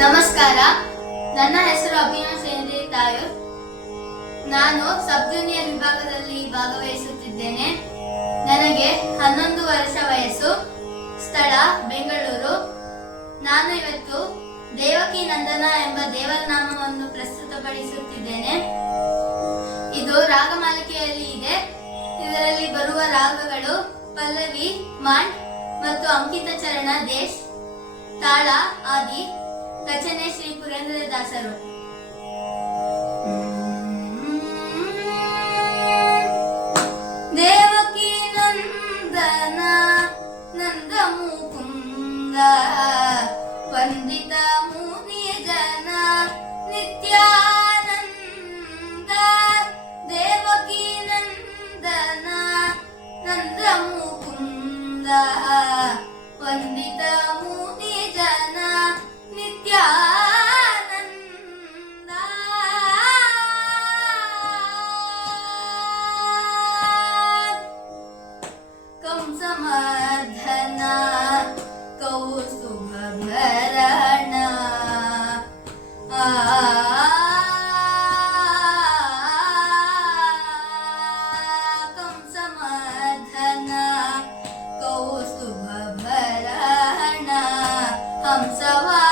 ನಮಸ್ಕಾರ. ನನ್ನ ಹೆಸರು ಅಭಿನವ್ ಸೇಂದ್ರಿ ತಾಯೂರ್. ನಾನು ಸಬ್ ಜೂನಿಯರ್ ವಿಭಾಗದಲ್ಲಿ ಭಾಗವಹಿಸುತ್ತಿದ್ದೇನೆ. ನನಗೆ 11 ವರ್ಷ ವಯಸ್ಸು. ಸ್ಥಳ ಬೆಂಗಳೂರು. ನಾನು ಇವತ್ತು ದೇವಕಿ ನಂದನ ಎಂಬ ದೇವರ ನಾಮವನ್ನು ಪ್ರಸ್ತುತಪಡಿಸುತ್ತಿದ್ದೇನೆ. ಇದು ರಾಗಮಾಲಿಕೆಯಲ್ಲಿ ಇದೆ. ಇದರಲ್ಲಿ ಬರುವ ರಾಗಗಳು ಪಲ್ಲವಿ, ಮಾಂಡ್ ಮತ್ತು ಅಂಕಿತ ಚರಣ, ದೇಶ್, ತಾಳ, ಆದಿ. ರಚನೆ ಶ್ರೀ ಪುರಂದರದಾಸರು. ದೇವಕಿ ನಂದನ ನಂದ ಮುಕುಂದ ವಂದಿತ ಮುನಿ ಜನ ನಿತ್ಯಾನಂದ. ದೇವಕಿ ನಂದನ ನಂದ ಮುಕುಂದ ವಂದಿತ ಮುನಿ ಜನ ನಿತ್ಯಾನಂದ. ಕಂಸಮರ್ಧನ ಕೌಸ್ತುಭಭರಣ ಕಂಸಮರ್ಧನ ಕೌಸ್ತುಭಭರಣ ಹಂಸವಾ